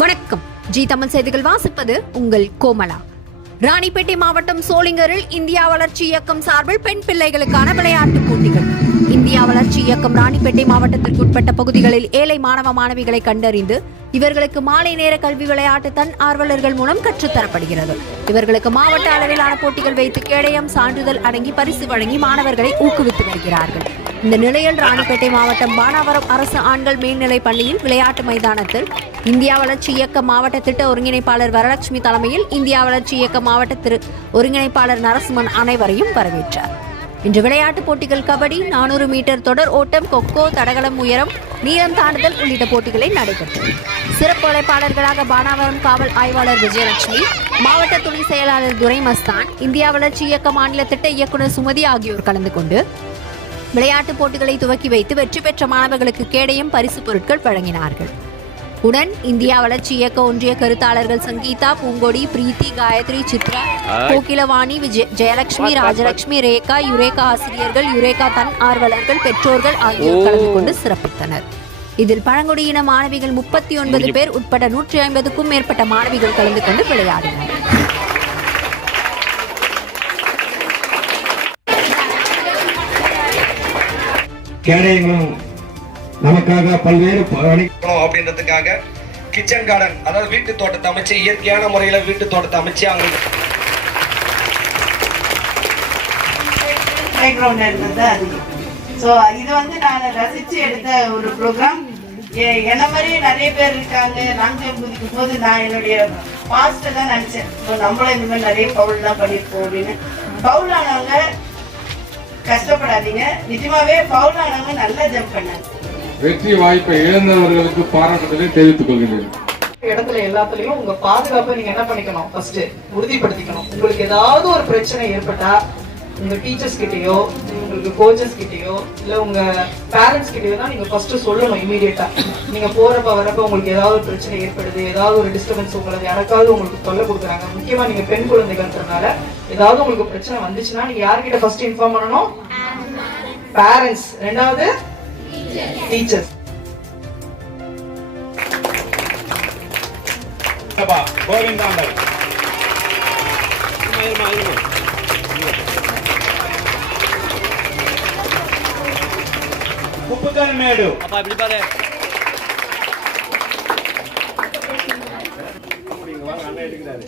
வணக்கம். ஜி தமிழ் செய்திகள் வாசிப்பது உங்கள் கோமலா. ராணிப்பேட்டை மாவட்டம் சோளிங்கரில் இந்தியா வளர்ச்சி இயக்கம் சார்பில் பெண் பிள்ளைகளுக்கான விளையாட்டுப் போட்டிகள். இந்தியா வளர்ச்சி இயக்கம் ராணிப்பேட்டை மாவட்டத்திற்குட்பட்ட பகுதிகளில் ஏழை மாணவ மாணவிகளை கண்டறிந்து இவர்களுக்கு மாலை நேர கல்வி விளையாட்டு தன் ஆர்வலர்கள் மூலம் கற்றுத்தரப்படுகிறது. இவர்களுக்கு மாவட்ட அளவிலான போட்டிகள் வைத்து கேடயம் சான்றிதழ் அடங்கி பரிசு வழங்கி மாணவர்களை ஊக்குவித்து வருகிறார்கள். இந்த நிலையில் ராணிப்பேட்டை மாவட்டம் பானாவரம் அரசு ஆண்கள் மேல்நிலைப் பள்ளியில் விளையாட்டு மைதானத்தில் இந்தியா வளர்ச்சி இயக்க மாவட்ட திட்ட ஒருங்கிணைப்பாளர் வரலட்சுமி தலைமையில் இந்தியா வளர்ச்சி இயக்க மாவட்ட ஒருங்கிணைப்பாளர் நரசிம்மன் அனைவரையும் வரவேற்றார். இன்று விளையாட்டுப் போட்டிகள் கபடி, 400 மீட்டர் தொடர் ஓட்டம், கொக்கோ, தடகளம், உயரம், நீளம் தாண்டுதல் உள்ளிட்ட போட்டிகளை நடைபெற்றது. சிறப்பு அழைப்பாளர்களாக பானாவரம் காவல் ஆய்வாளர் விஜயலட்சுமி, மாவட்ட துணை செயலாளர் துரை மஸ்தான், இந்தியா வளர்ச்சி இயக்க மாநில திட்ட இயக்குநர் சுமதி ஆகியோர் கலந்து கொண்டு விளையாட்டுப் போட்டிகளை துவக்கி வைத்து வெற்றி பெற்ற மாணவர்களுக்கு கேடயம் பரிசு பொருட்கள் வழங்கினார்கள். உடன் இந்தியா வளர்ச்சி இயக்க ஒன்றிய கருத்தாளர்கள் சங்கீதா, பூங்கொடி, பிரீத்தி, காயத்ரி, சித்ரா, கோகிலவாணி, ஜெயலட்சுமி, ராஜலட்சுமி, ரேகா, யுரேகா ஆசிரியர்கள், யுரேகா தன் ஆர்வலர்கள், பெற்றோர்கள் ஆகியோர் கலந்து கொண்டு சிறப்பித்தனர். இதில் பழங்குடியின மாணவிகள் 39 பேர் உட்பட 150க்கும் மேற்பட்ட மாணவிகள் கலந்து கொண்டு விளையாடினர். கேடயங்களும் நமக்காக பல்வேறு அப்படின்றதுக்காக கிச்சன் கார்டன், அதாவது வீட்டு தோட்டத்தை அமைச்சு இயற்கையான முறையில வீட்டு தோட்டத்தை அமைச்சு அவங்க இது வந்து நான் ரசிச்சு எடுத்த ஒரு ப்ரோக்ராம். என்ன மாதிரியே நிறைய பேர் இருக்காங்க. லாங் ஜம்ப் குதிக்கும் போது நான் என்னுடைய பாஸ்ட தான் நினைச்சேன், நம்மளும் இந்த மாதிரி நிறைய பவுல் தான் பண்ணிருப்போம் அப்படின்னு. பவுல் ஆனவங்க கஷ்டப்படாதீங்க, நிஜமாவே பவுல் ஆனவங்க நல்லா ஜம்ப் பண்ணாங்க. வெற்றி வாய்ப்பை இழந்தவர்களுக்கு பாராட்டுதலை தெரிவித்துக் கொள்கிறேன். இடத்துல எல்லாத்துலயும் உங்க பாதுகாப்பை நீங்க என்ன பண்ணிக்கணும், ஃபர்ஸ்ட் உறுதிப்படுத்திக்கணும். உங்களுக்கு ஏதாவது ஒரு பிரச்சனை ஏற்பட்டா உங்க டீச்சர்ஸ் கிட்டயோ, உங்களுக்கு கோச்சஸ் கிட்டயோ, இல்ல உங்க பேரண்ட்ஸ் கிட்டயோ தான் நீங்க ஃபர்ஸ்ட் சொல்லணும். இமீடியட்டா நீங்க போறப்ப வரப்ப உங்களுக்கு ஏதாவது ஒரு பிரச்சனை ஏற்படுது, ஏதாவது ஒரு டிஸ்டர்பன்ஸ், உங்களுக்கு யாருக்காவது உங்களுக்கு தொல்லை கொடுக்குறாங்க, முக்கியமா நீங்க பெண் குழந்தைகள்ன்றதுனால ஏதாவது உங்களுக்கு பிரச்சனை வந்துச்சுன்னா நீங்க யார்கிட்ட ஃபர்ஸ்ட் இன்ஃபார்ம் பண்ணணும்? பேரண்ட்ஸ், ரெண்டாவது டீச்சர்ஸ். கோவிந்தாண்டல் குப்புக்கல் மேடு அப்பா இப்படி பாரு. அப்படிங்க வாங்க, அண்ணா எடுக்கிறாரு.